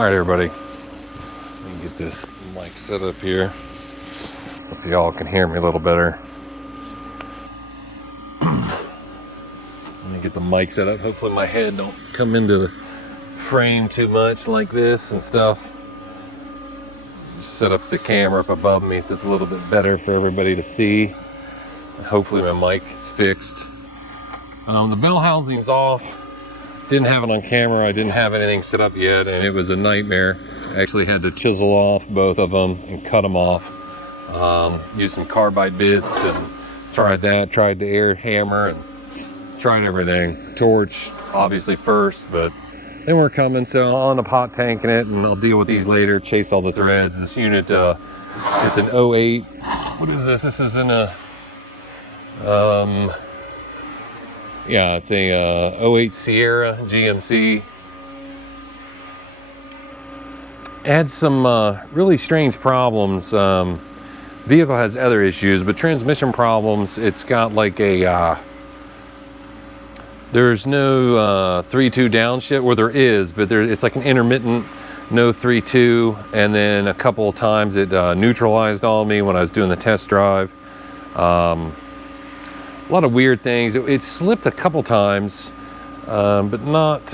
Alright everybody, let me get this mic set up here. Hope y'all can hear me a little better. Let me get the mic set up. Hopefully my head don't come into the frame too much like this and stuff. Just set up the camera up above me so it's a little bit better for everybody to see. Hopefully my mic is fixed. The bell housing's off. Didn't have it on camera. I didn't have anything set up yet, and it was a nightmare. I actually had to chisel off both of them and cut them off. Used some carbide bits and tried that. Tried the air hammer and tried everything. Torch, obviously first, but they weren't coming, so I'll end up hot tanking it, and I'll deal with these later. Chase all the threads. This unit, it's an 08. What is this? This is in a yeah, it's a 08 Sierra GMC. It had some really strange problems. Vehicle has other issues, but transmission problems. It's got like a there's no 3-2 downshift, or there is, but it's like an intermittent no 3-2, and then a couple of times it neutralized on me when I was doing the test drive. A lot of weird things. It slipped a couple times, but not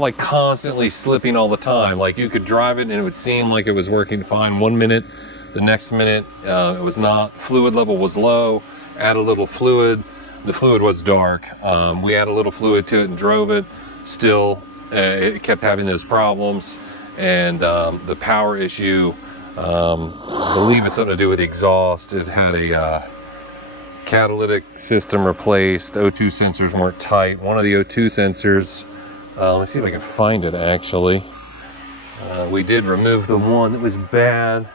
like constantly slipping all the time. Like you could drive it and it would seem like it was working fine 1 minute, the next minute it was not. Fluid level was low. Add a little fluid. The fluid was dark. We added a little fluid to it and drove it. Still, it kept having those problems. And the power issue, I believe it's something to do with the exhaust. It had a catalytic system replaced. O2 sensors weren't tight. One of the O2 sensors, let me see if I can find it actually. We did remove the one that was bad.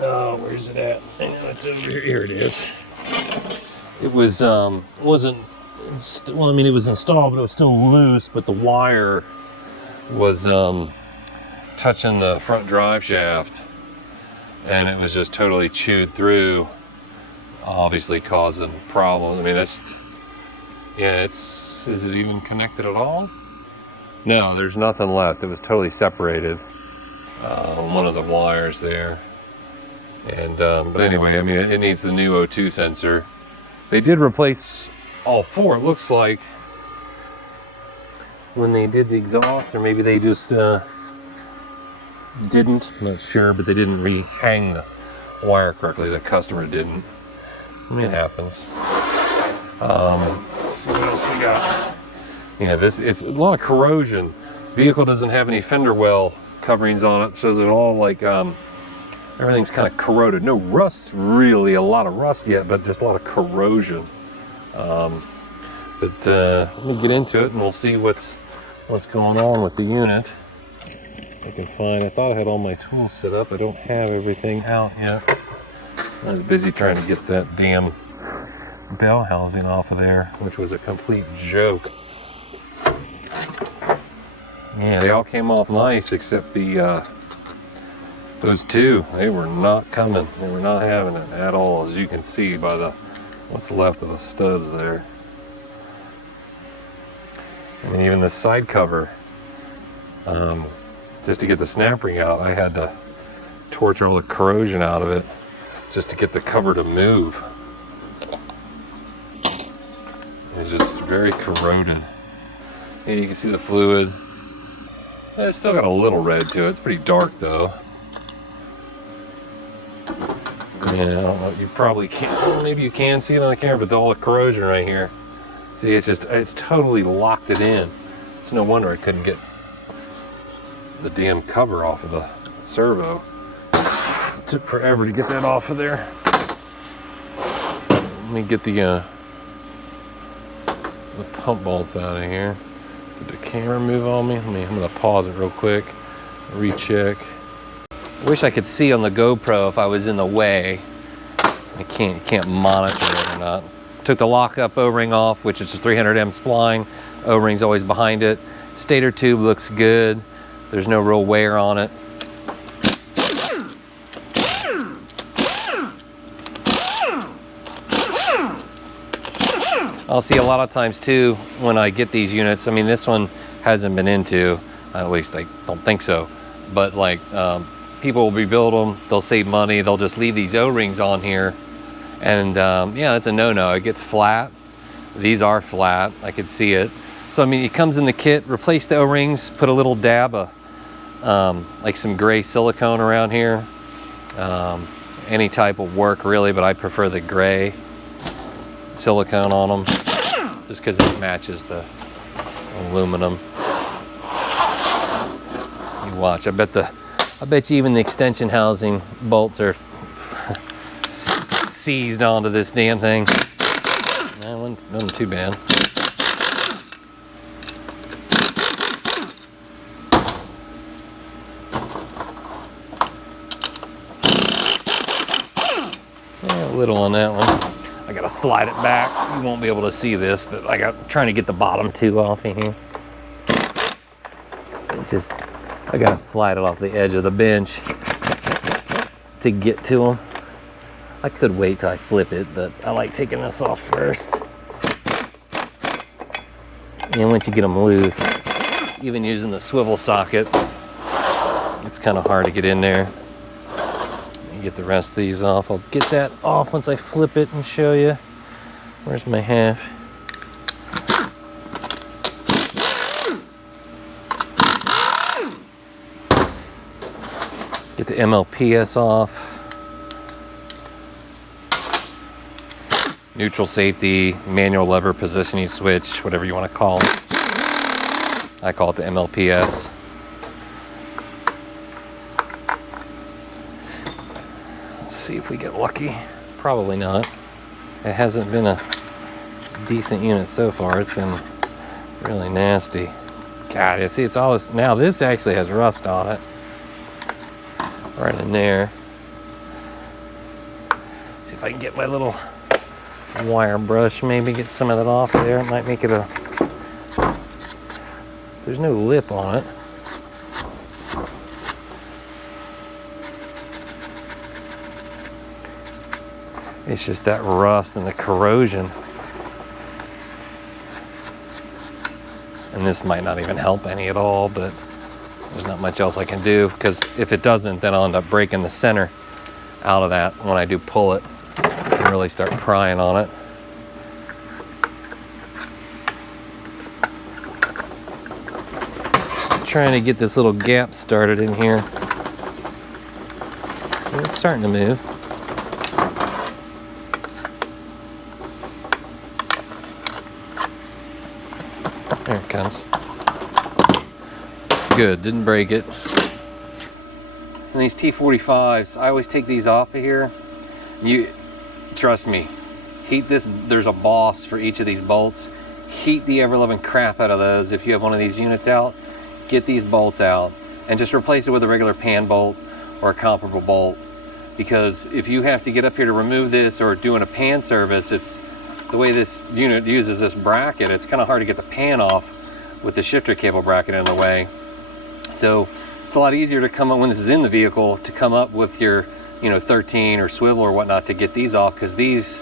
Oh, where's it at? It's over here. Here it is. It was wasn't, well, I mean, it was installed, but it was still loose, but the wire was touching the front drive shaft, and it was just totally chewed through, obviously causing problems. I mean, that's, yeah, is it even connected at all? No, there's nothing left. It was totally separated, one of the wires there. And but anyway, I mean, it needs the new O2 sensor. They did replace all four, it looks like, when they did the exhaust, or maybe they just didn't. I'm not sure, but they didn't rehang the wire correctly. The customer didn't. I mean, it happens. Let's see what else we got. Yeah, it's a lot of corrosion. Vehicle doesn't have any fender well coverings on it, so they're all like everything's kind of corroded. No rust, really, a lot of rust yet, but just a lot of corrosion. But let me get into it, and we'll see what's going on with the unit. I can find. I thought I had all my tools set up. I don't have everything out yet. I was busy trying to get that damn bell housing off of there, which was a complete joke. Yeah, they all came off nice except the those two. They were not coming. They were not having it at all, as you can see by the what's left of the studs there. And even the side cover, just to get the snap ring out, I had to torch all the corrosion out of it just to get the cover to move. It's just very corroded. Yeah, you can see the fluid. It's still got a little red to it. It's pretty dark though. Yeah, I don't know. You probably can't. Well, maybe you can see it on the camera, but all the corrosion right here. See, it's totally locked it in. It's no wonder I couldn't get the damn cover off of the servo. It took forever to get that off of there. Let me get the pump bolts out of here. Did the camera move on me? I'm gonna pause it real quick, recheck. I wish I could see on the GoPro if I was in the way. I can't monitor it or not. Took the lockup O-ring off, which is a 300M spline. O-ring's always behind it. Stator tube looks good. There's no real wear on it. I'll see a lot of times too when I get these units. I mean, this one hasn't been into, at least I don't think so, but like people will rebuild them, they'll save money, they'll just leave these O-rings on here, and yeah, that's a no-no. It gets flat. These are flat, I could see it. So I mean, it comes in the kit. Replace the O-rings, put a little dab of like some gray silicone around here. Any type will work really, but I prefer the gray silicone on them just because it matches the aluminum. You watch. I bet you even the extension housing bolts are seized onto this damn thing. That wasn't too bad. Yeah, a little on that one. I gotta slide it back. You won't be able to see this, but I'm trying to get the bottom two off in here. It's just, I gotta slide it off the edge of the bench to get to them. I could wait till I flip it, but I like taking this off first. And once you get them loose, even using the swivel socket, it's kind of hard to get in there. Get the rest of these off. I'll get that off once I flip it and show you. Where's my half? Get the MLPS off. Neutral safety, manual lever positioning switch, whatever you want to call it. I call it the MLPS. See if we get lucky. Probably not. It hasn't been a decent unit so far. It's been really nasty. God, you see, it's all this. Now this actually has rust on it. Right in there. See if I can get my little wire brush, maybe get some of that off there. It might make it a... There's no lip on it. It's just that rust and the corrosion. And this might not even help any at all, but there's not much else I can do, because if it doesn't, then I'll end up breaking the center out of that when I do pull it and really start prying on it. Just trying to get this little gap started in here. It's starting to move. There it comes. Good, didn't break it. And these T45s, I always take these off of here. You trust me, heat this. There's a boss for each of these bolts. Heat the ever-loving crap out of those. If you have one of these units out, get these bolts out and just replace it with a regular pan bolt or a comparable bolt. Because if you have to get up here to remove this or doing a pan service, it's the way this unit uses this bracket, it's kind of hard to get the pan off with the shifter cable bracket in the way. So it's a lot easier to come up when this is in the vehicle to come up with your 13 or swivel or whatnot to get these off, because these,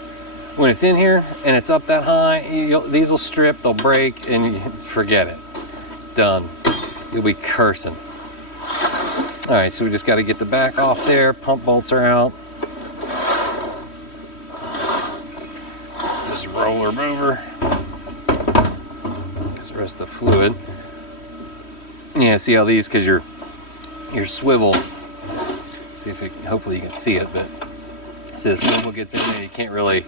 when it's in here and it's up that high, these will strip, they'll break, and forget it. Done. You'll be cursing. All right, so we just got to get the back off there. Pump bolts are out. Just roll them over. Just the rest of the fluid. Yeah, see how these, because your swivel, see if it, hopefully you can see it, but see the swivel gets in there, you can't really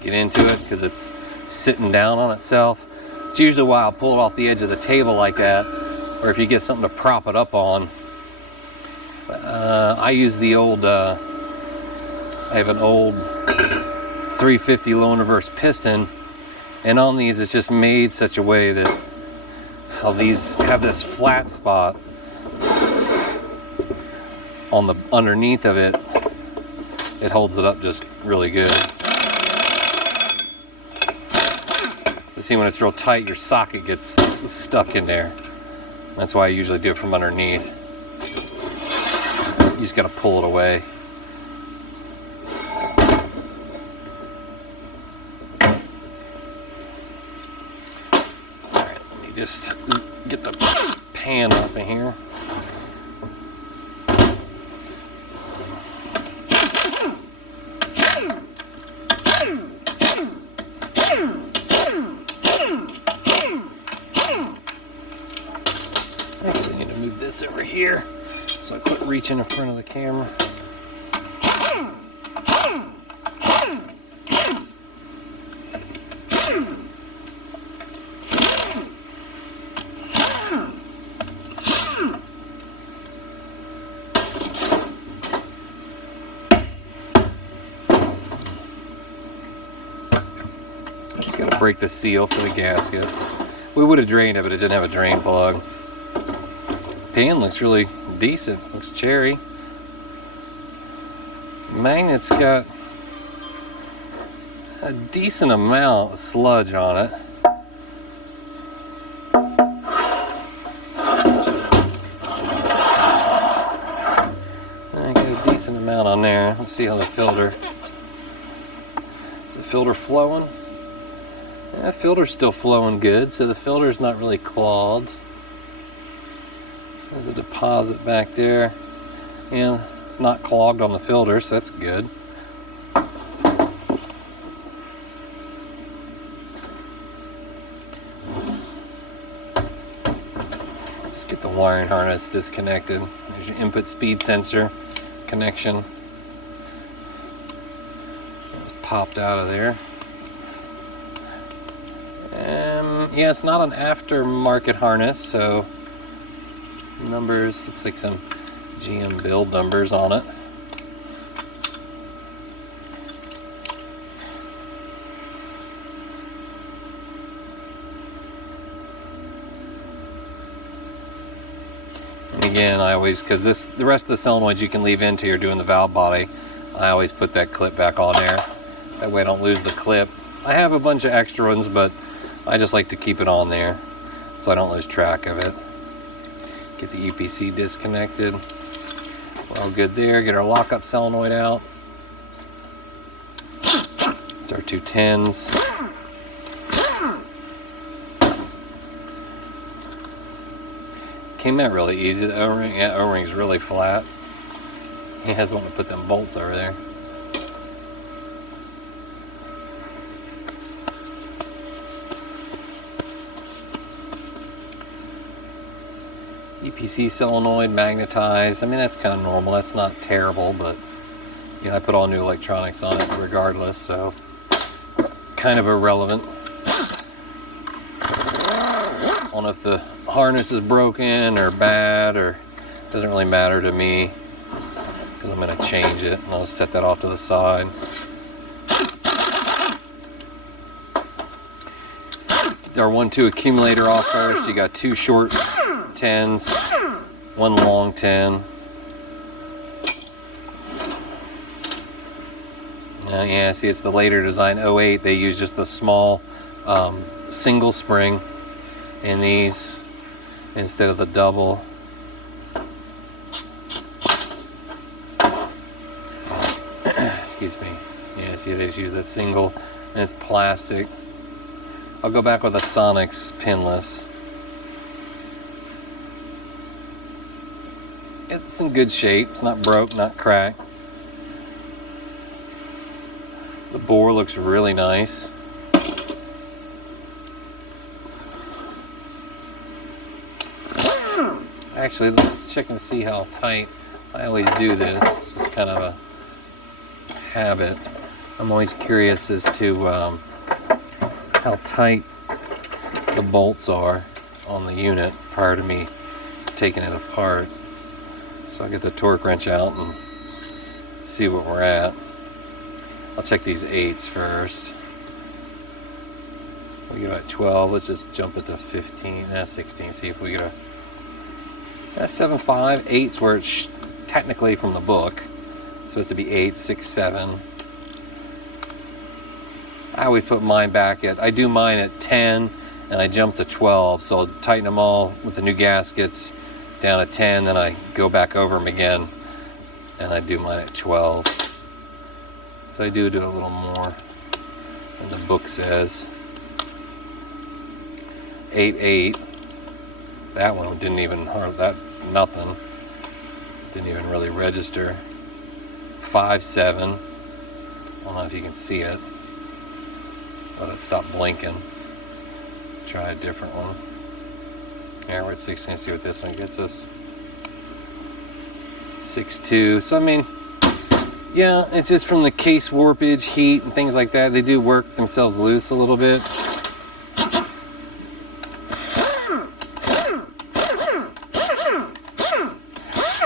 get into it because it's sitting down on itself. It's usually why I'll pull it off the edge of the table like that, or if you get something to prop it up on. I use the old, I have an old 350 low and reverse piston, and on these it's just made such a way that how these have this flat spot on the underneath of it. It holds it up just really good. You see, when it's real tight, your socket gets stuck in there. That's why I usually do it from underneath. You just got to pull it away. just get the pan off of here. Actually, I need to move this over here so I quit reaching in front of the camera. Just gotta break the seal for the gasket. We would have drained it, but it didn't have a drain plug. Pan looks really decent. Looks cherry. Magnet's got a decent amount of sludge on it. I got a decent amount on there. Let's see how the filter. Is the filter flowing? Yeah, the filter's still flowing good, so the filter's not really clogged. There's a deposit back there. Yeah, it's not clogged on the filter, so that's good. Just get the wiring harness disconnected. There's your input speed sensor connection. It's popped out of there. Yeah, it's not an aftermarket harness, so numbers, looks like some GM build numbers on it. And again, I always, because the rest of the solenoids you can leave into, you're doing the valve body, I always put that clip back on there. That way I don't lose the clip. I have a bunch of extra ones, but I just like to keep it on there so I don't lose track of it. Get the UPC disconnected. We're all good there. Get our lockup solenoid out. It's our 2 10s. Came out really easy. The O-ring, yeah, O-ring's really flat. He has one to put them bolts over there. EPC solenoid magnetized. I mean, that's kind of normal. That's not terrible, but you know, I put all new electronics on it regardless, so kind of irrelevant. I don't know if the harness is broken or bad, or it doesn't really matter to me because I'm going to change it, and I'll set that off to the side. Get our 1-2 accumulator off first. You got 2 short 10s, 1 long 10. Yeah, see, it's the later design 08. They use just the small single spring in these instead of the double. Excuse me. Yeah, see, they just use that single, and it's plastic. I'll go back with a Sonics pinless. It's in good shape. It's not broke, not cracked. The bore looks really nice. Actually, let's check and see how tight. I always do this. It's just kind of a habit. I'm always curious as to how tight the bolts are on the unit prior to me taking it apart. So I'll get the torque wrench out and see what we're at. I'll check these 8s first. We get at 12. Let's just jump it to 15. 16. See if we get a 7.5. 8's where it's technically from the book. It's supposed to be 8, 6, 7. I always put mine back at, I do mine at 10 and I jump to 12. So I'll tighten them all with the new gaskets down at 10, then I go back over them again and I do mine at 12. So I do a little more than the book says. 8, 8. That one didn't even hurt that, nothing. Didn't even really register. 5.7. I don't know if you can see it. Let it stop blinking. Try a different one. Yeah, we're at 16. See what this one gets us. 6.2. So I mean, yeah, it's just from the case warpage, heat, and things like that. They do work themselves loose a little bit.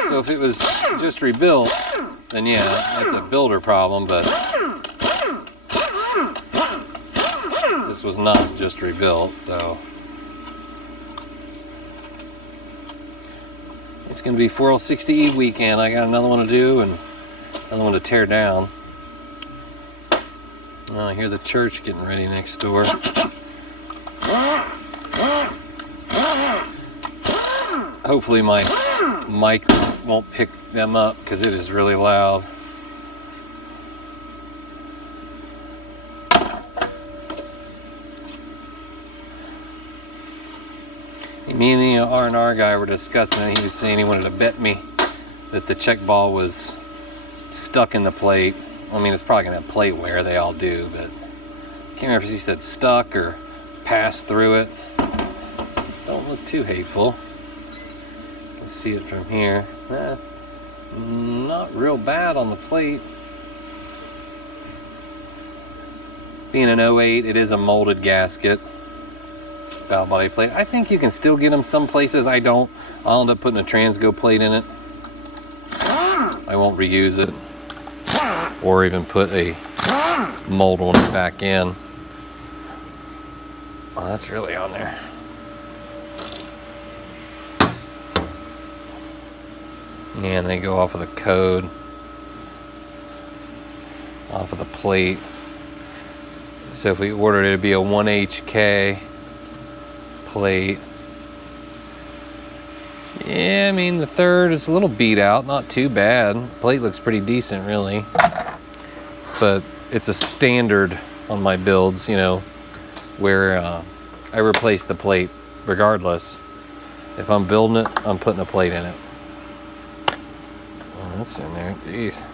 So if it was just rebuilt, then yeah, that's a builder problem, but this was not just rebuilt, so it's going to be 4L60 weekend. I got another one to do and another one to tear down. Oh, I hear the church getting ready next door. Hopefully my mic won't pick them up because it is really loud. Me and the R&R guy were discussing it. He was saying he wanted to bet me that the check ball was stuck in the plate. I mean, it's probably gonna have plate wear, they all do, but I can't remember if he said stuck or passed through it. Don't look too hateful. Let's see it from here. Not real bad on the plate. Being an 08, it is a molded gasket. Valve body plate. I think you can still get them some places. I don't. I'll end up putting a Transgo plate in it. I won't reuse it. Or even put a mold one back in. Oh, that's really on there. Yeah, and they go off of the code. Off of the plate. So if we ordered it, it'd be a 1HK plate. Yeah, I mean the third is a little beat out, not too bad. Plate looks pretty decent, really. But it's a standard on my builds, you know, where I replace the plate regardless. If I'm building it, I'm putting a plate in it. Oh, that's in there, jeez.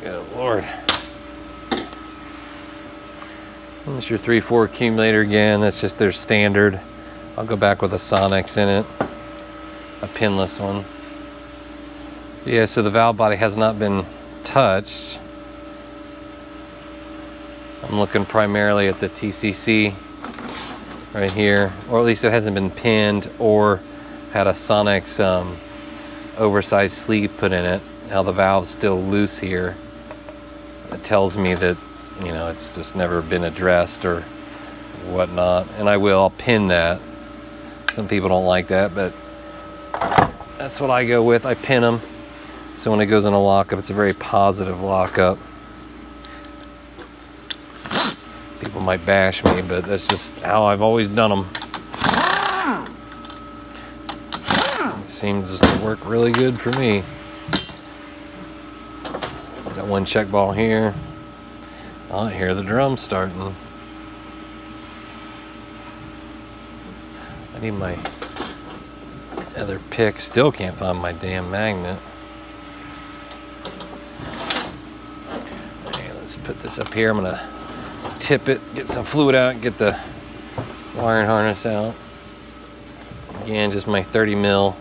Good Lord. That's your 3.4 accumulator again. That's just their standard. I'll go back with a Sonex in it, a pinless one. Yeah, so the valve body has not been touched. I'm looking primarily at the TCC right here, or at least it hasn't been pinned or had a Sonex oversized sleeve put in it. Now the valve's still loose here. It tells me that, you know, it's just never been addressed or whatnot. And I'll pin that. Some people don't like that, but that's what I go with. I pin them. So when it goes in a lockup, it's a very positive lockup. People might bash me, but that's just how I've always done them. It seems just to work really good for me. Got one check ball here. I hear the drum starting. I need my other pick. Still can't find my damn magnet. Okay, let's put this up here. I'm gonna tip it, get some fluid out, get the wiring harness out. Again, just my 30 mil.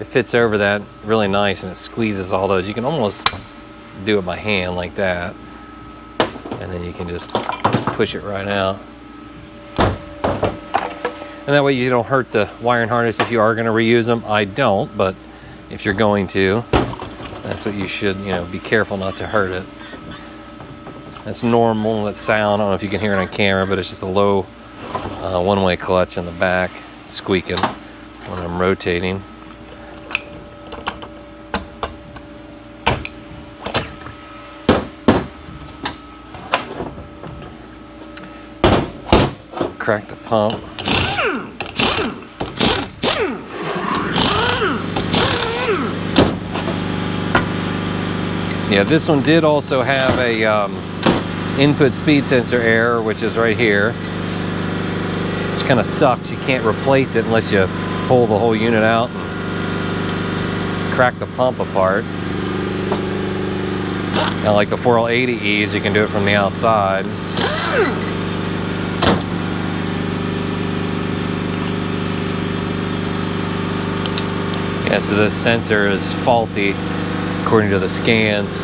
It fits over that really nice and it squeezes all those. You can almost do it by hand like that. And then you can just push it right out. And that way you don't hurt the wiring harness if you are going to reuse them. I don't, but if you're going to, that's what you should, you know, be careful not to hurt it. That's normal, that sound. I don't know if you can hear it on camera, but it's just a low one-way clutch in the back squeaking when I'm rotating. Crack the pump. Yeah, this one did also have a input speed sensor error, which is right here, which kind of sucks. You can't replace it unless you pull the whole unit out and crack the pump apart. Now, like the 4L80Es, you can do it from the outside. Yeah, so this sensor is faulty according to the scans.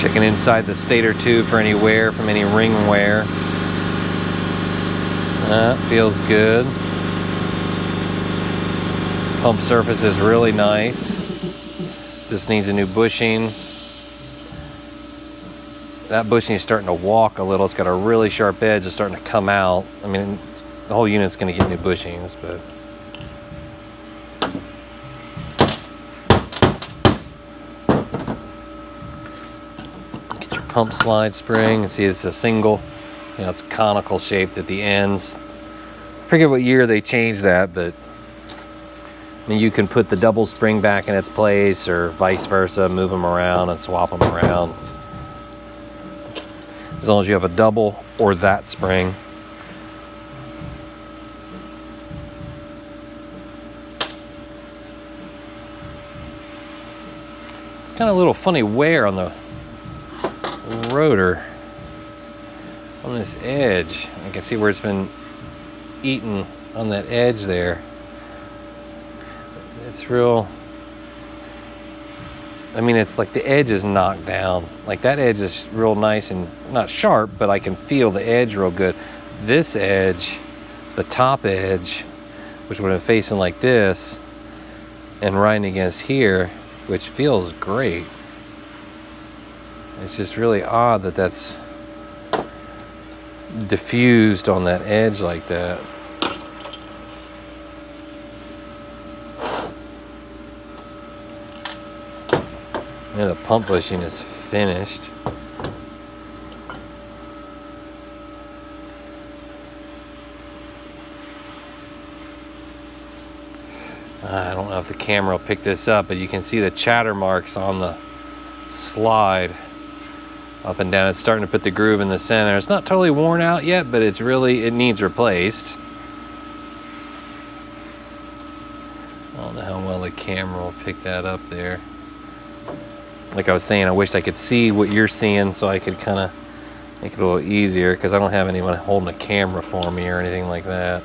Checking inside the stator tube for any wear from any ring wear. Feels good. Pump surface is really nice. This needs a new bushing. That bushing is starting to walk a little. It's got a really sharp edge. It's starting to come out. I mean, the whole unit's going to get new bushings, but get your pump slide spring. You see, it's a single. You know, it's conical shaped at the ends. I forget what year they changed that, but I mean, you can put the double spring back in its place or vice versa, move them around and swap them around. As long as you have a double or that spring. It's kind of a little funny wear on the rotor on this edge. I can see where it's been eaten on that edge there. It's real, I mean, it's like the edge is knocked down. Like that edge is real nice and not sharp, but I can feel the edge real good. This edge, the top edge, which would have been facing like this and riding against here, which feels great. It's just really odd that that's diffused on that edge like that. Yeah, the pump bushing is finished. I don't know if the camera will pick this up, but you can see the chatter marks on the slide up and down. It's starting to put the groove in the center. It's not totally worn out yet, but it's really, it needs replaced. I don't know how well the camera will pick that up there. Like I was saying, I wished I could see what you're seeing so I could kind of make it a little easier, because I don't have anyone holding a camera for me or anything like that.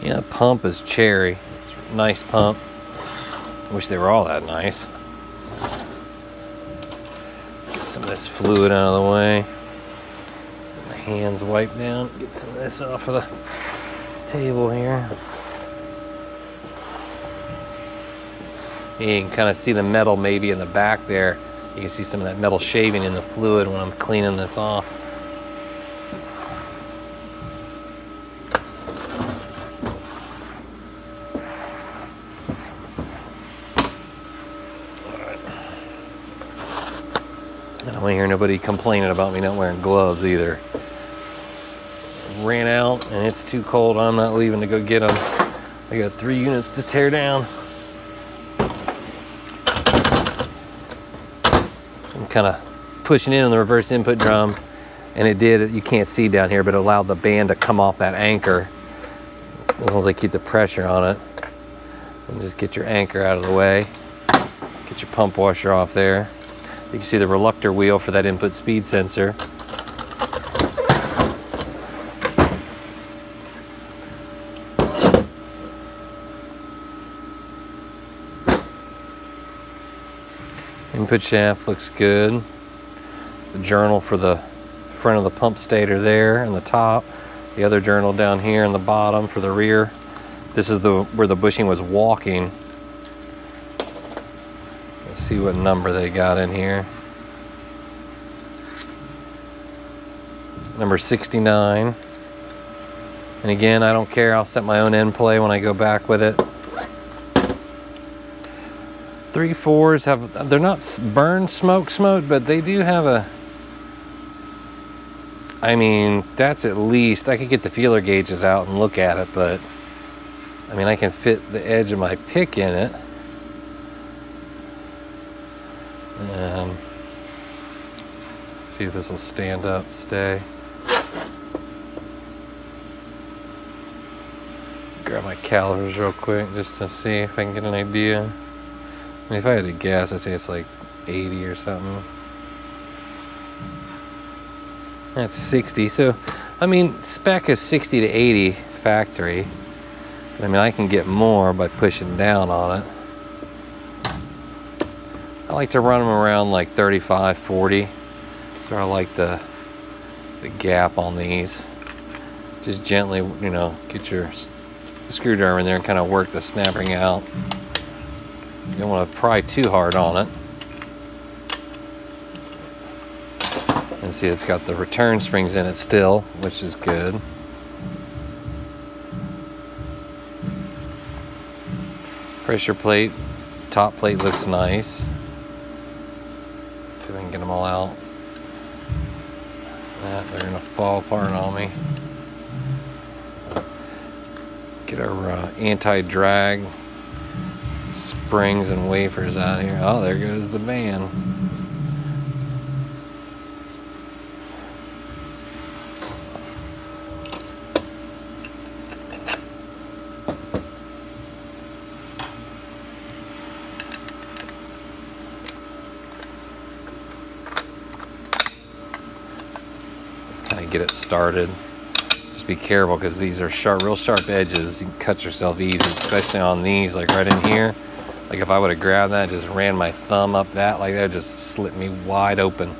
Yeah, the pump is cherry. It's a nice pump. I wish they were all that nice. Let's get some of this fluid out of the way. Get my hands wiped down. Get some of this off of the table here. You can kind of see the metal maybe in the back there. You can see some of that metal shaving in the fluid when I'm cleaning this off. I don't want to hear nobody complaining about me not wearing gloves either. Ran out and it's too cold. I'm not leaving to go get them. I got 3 units to tear down. I'm kind of pushing in on the reverse input drum, and it did, you can't see down here, but it allowed the band to come off that anchor as long as I keep the pressure on it. And just get your anchor out of the way. Get your pump washer off there. You can see the reluctor wheel for that input speed sensor. Input shaft looks good. The journal for the front of the pump stator there in the top. The other journal down here in the bottom for the rear. This is where the bushing was walking. Let's see what number they got in here. Number 69. And again, I don't care. I'll set my own end play when I go back with it. 3.4s have, they're not burn smoke, but they do have a, I mean, that's at least, I could get the feeler gauges out and look at it, but I mean, I can fit the edge of my pick in it. See if this will stand up, stay. Grab my calipers real quick just to see if I can get an idea. I mean, if I had to guess, I'd say it's like 80 or something. That's 60. So, I mean, spec is 60 to 80 factory. But I mean, I can get more by pushing down on it. I like to run them around like 35, 40. So I like the gap on these. Just gently, you know, get your screwdriver in there and kind of work the snapping out. You don't want to pry too hard on it. And see, it's got the return springs in it still, which is good. Pressure plate, top plate looks nice. See if I can get them all out. They're gonna fall apart on me. Get our anti-drag springs and wafers out here. Oh, there goes the band. Get it started. Just be careful because these are sharp, real sharp edges. You can cut yourself easy, especially on these, like right in here. Like if I would have grabbed that, just ran my thumb up that, like that, just slit me wide open.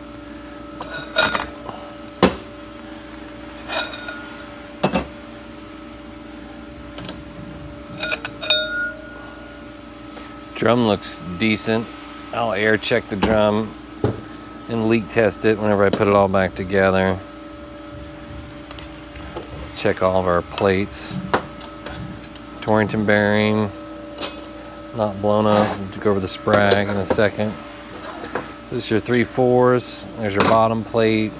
Drum looks decent. I'll air check the drum and leak test it whenever I put it all back together. Check all of our plates. Torrington bearing, not blown up. We'll go over the sprag in a second. This is your 3/4s. There's your bottom plate.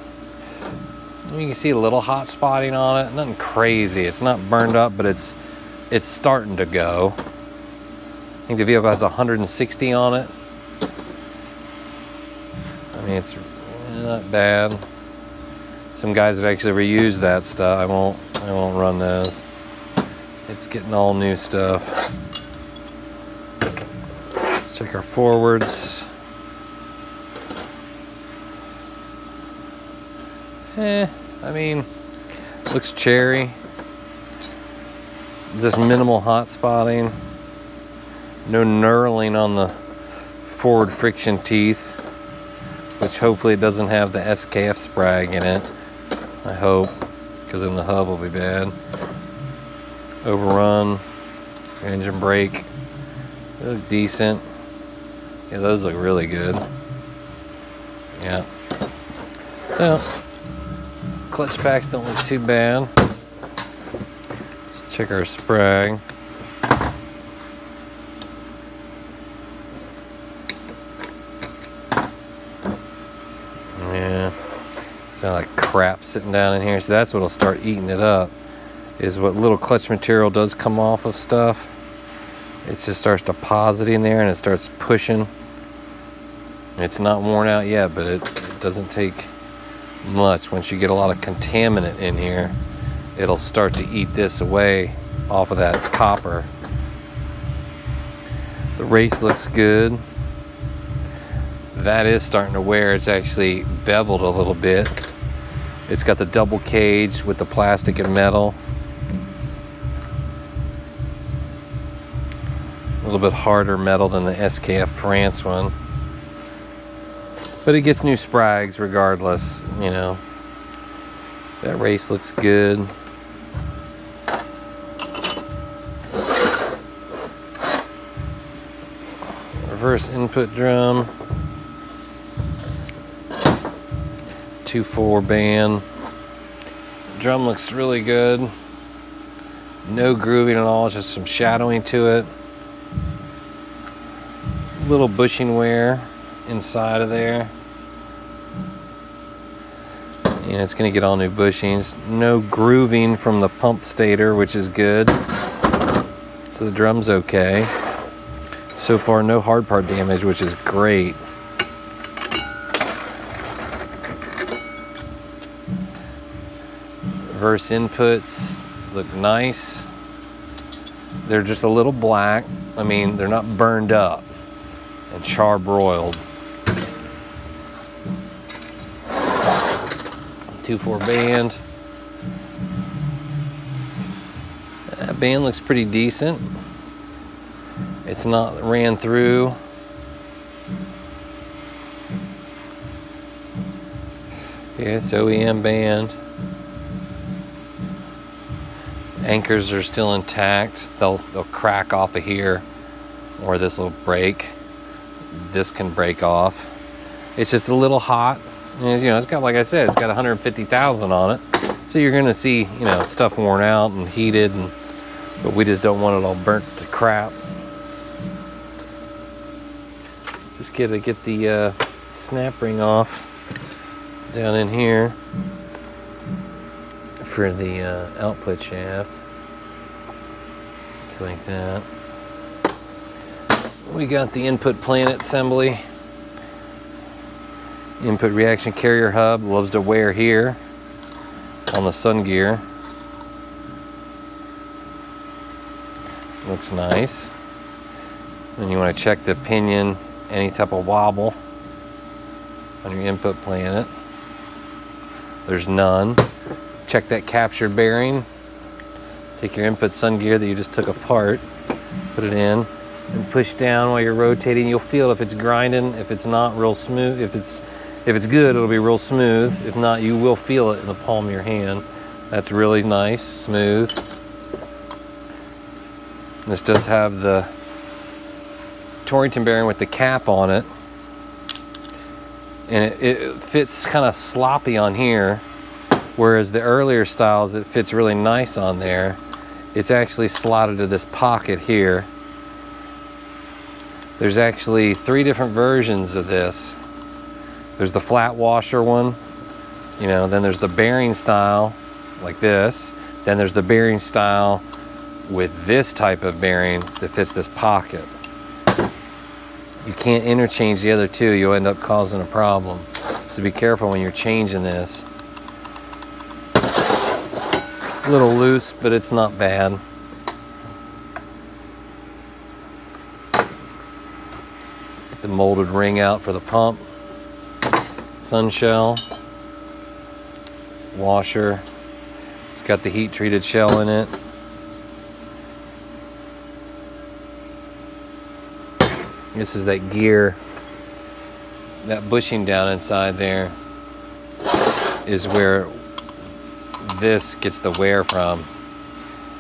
You can see a little hot spotting on it. Nothing crazy. It's not burned up, but it's starting to go. I think the vehicle has 160 on it. I mean, it's not bad. Some guys have actually reused that stuff. I won't run those. It's getting all new stuff. Let's check our forwards. I mean, looks cherry. Just minimal hot spotting. No knurling on the forward friction teeth, which hopefully it doesn't have the SKF sprag in it. I hope, because then the hub will be bad. Overrun, engine brake, they look decent. Yeah, those look really good. Yeah. So, clutch packs don't look too bad. Let's check our sprag. Yeah. Sound like crap sitting down in here. So that's what'll start eating it up, is what little clutch material does come off of stuff. It just starts to deposit in there and it starts pushing. It's not worn out yet, but it doesn't take much. Once you get a lot of contaminant in here, it'll start to eat this away off of that copper. The race looks good. That is starting to wear. It's actually beveled a little bit. It's got the double cage with the plastic and metal. A little bit harder metal than the SKF France one. But it gets new sprags regardless, you know. That race looks good. Reverse input drum. 2/4 band. Drum looks really good. No grooving at all, just some shadowing to it. Little bushing wear inside of there. And it's going to get all new bushings. No grooving from the pump stator, which is good. So the drum's okay. So far, no hard part damage, which is great. Reverse inputs look nice. They're just a little black. I mean, they're not burned up and charbroiled. 2/4 band. That band looks pretty decent. It's not ran through. Yeah, it's OEM band. Anchors are still intact. They'll crack off of here, or this will break. This can break off. It's just a little hot. And, you know, it's got, like I said, it's got 150,000 on it. So you're gonna see, you know, stuff worn out and heated, but we just don't want it all burnt to crap. Just get the snap ring off down in here for the output shaft. Just like that. We got the input planet assembly. Input reaction carrier hub loves to wear here on the sun gear. Looks nice. And you want to check the pinion, any type of wobble on your input planet. There's none. Check that capture bearing. Take your input sun gear that you just took apart, put it in, and push down while you're rotating. You'll feel if it's grinding, if it's not real smooth. If it's good, it'll be real smooth. If not, you will feel it in the palm of your hand. That's really nice, smooth. This does have the Torrington bearing with the cap on it, and it fits kind of sloppy on here, whereas the earlier styles, it fits really nice on there. It's actually slotted to this pocket here. There's actually 3 different versions of this. There's the flat washer one, you know, then there's the bearing style like this, then there's the bearing style with this type of bearing that fits this pocket. You can't interchange the other two, you'll end up causing a problem. So be careful when you're changing this. A little loose, but it's not bad. Get the molded ring out for the pump. Sun shell, washer. It's got the heat treated shell in it. This is that gear. That bushing down inside there is where this gets the wear from.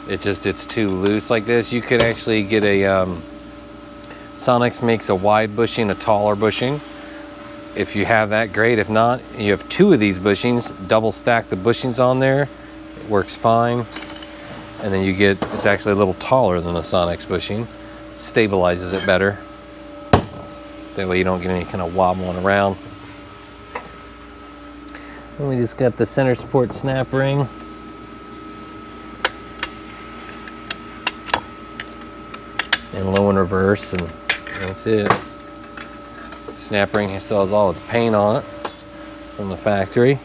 It's too loose like this. You could actually get a Sonics makes a wide bushing, a taller bushing. If you have that, great. If not, you have 2 of these bushings, double stack the bushings on there. It works fine. And then you get, it's actually a little taller than the Sonics bushing. Stabilizes it better. That way you don't get any kind of wobbling around. And we just got the center support snap ring. And low and reverse, and that's it. Snap ring still has all its paint on it from the factory.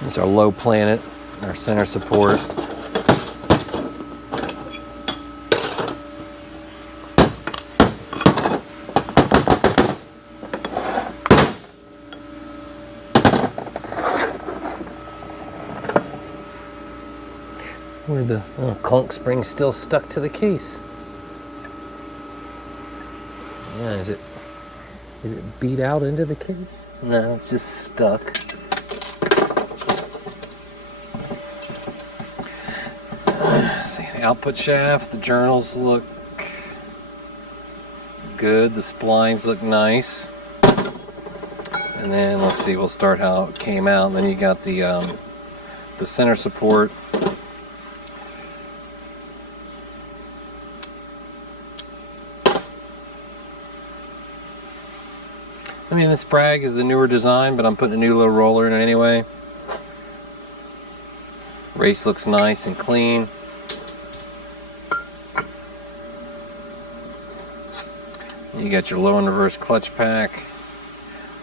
This is our low planet, our center support. Where the clunk spring's still stuck to the case. Yeah, is it beat out into the case? No, it's just stuck. See the output shaft, the journals look good, the splines look nice. And then let's see, we'll start how it came out. And then you got the the center support. I mean, this brag is the newer design, but I'm putting a new little roller in it anyway. Race looks nice and clean. You got your low and reverse clutch pack.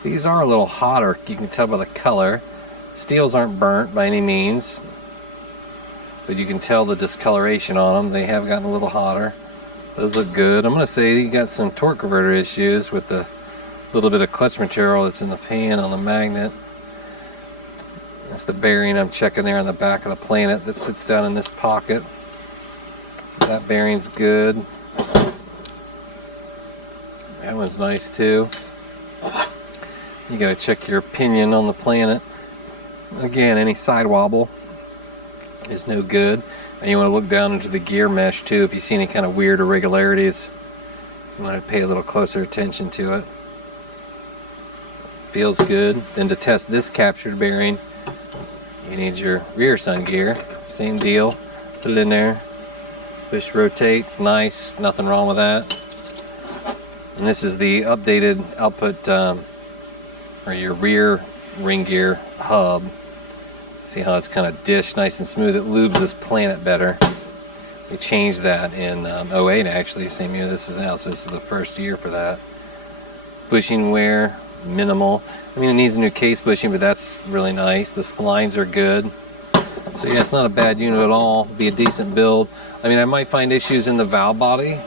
These are a little hotter, you can tell by the color. Steels aren't burnt by any means, but you can tell the discoloration on them. They have gotten a little hotter. Those look good. I'm going to say you got some torque converter issues with the little bit of clutch material that's in the pan on the magnet. That's the bearing I'm checking there on the back of the planet that sits down in this pocket. That bearing's good. That one's nice too. You gotta check your pinion on the planet. Again, any side wobble is no good. And you want to look down into the gear mesh too. If you see any kind of weird irregularities, you want to pay a little closer attention to it. Feels good. Then to test this captured bearing, you need your rear sun gear. Same deal. Put it in there. Push rotates. Nice. Nothing wrong with that. And this is the updated output, or your rear ring gear hub. See how it's kind of dished nice and smooth. It lubes this planet better. They changed that in 08 actually, same year this is out, so this is the first year for that. Bushing wear, minimal. I mean, it needs a new case bushing, but that's really nice. The splines are good. So yeah, it's not a bad unit at all. It'll be a decent build. I mean, I might find issues in the valve body.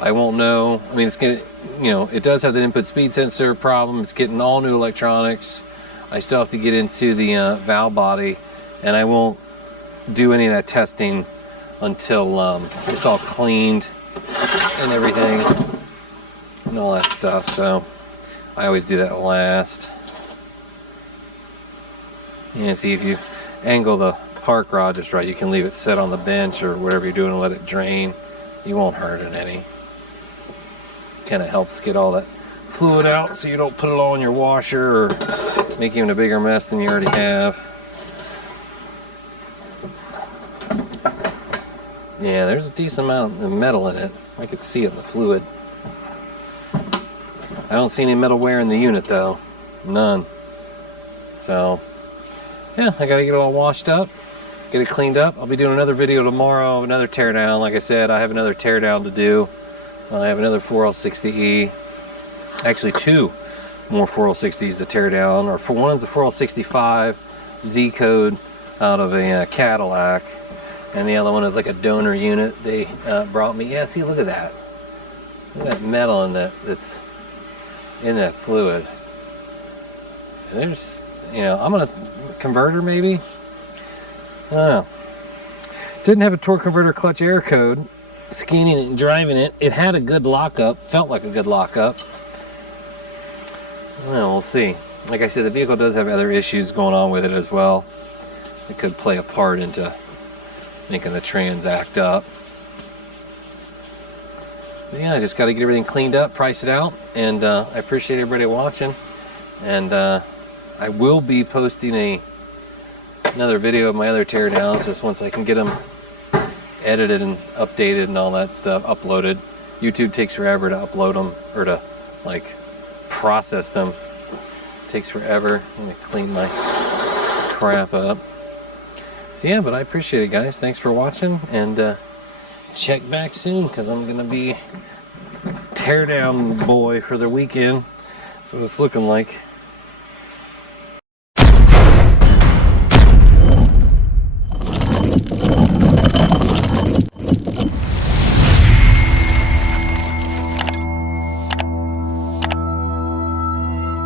I won't know. I mean, it's gonna, you know, it does have the input speed sensor problem. It's getting all new electronics. I still have to get into the valve body, and I won't do any of that testing until it's all cleaned and everything and all that stuff. So I always do that last. And see, if you angle the park rod just right, you can leave it set on the bench or whatever you're doing and let it drain. You won't hurt it any. Kind of helps get all that fluid out so you don't put it all in your washer or make even a bigger mess than you already have. Yeah, there's a decent amount of metal in it. I could see it in the fluid. I don't see any metal wear in the unit though. None. So, yeah, I gotta get it all washed up, get it cleaned up. I'll be doing another video tomorrow, another teardown. Like I said, I have another teardown to do. I have another 4L60E. Actually, two more 4L60s to tear down. Or for one's the 4L65 Z code out of a Cadillac, and the other one is like a donor unit they brought me. Yeah, see, look at that. Look at that metal in that's in that fluid. And there's, you know, I'm gonna converter maybe. I don't know. Didn't have a torque converter clutch air code. Scanning it and driving it, it had a good lockup, felt like a good lockup. Well, we'll see. Like I said, the vehicle does have other issues going on with it as well. It could play a part into making the trans act up. But yeah, I just got to get everything cleaned up, price it out, and I appreciate everybody watching. And I will be posting another video of my other teardowns just once I can get them edited and updated and all that stuff, uploaded. YouTube takes forever to upload them, or to like process them. It takes forever. Let me clean my crap up. So yeah, but I appreciate it, guys. Thanks for watching, and check back soon, because I'm gonna be teardown boy for the weekend. That's what it's looking like.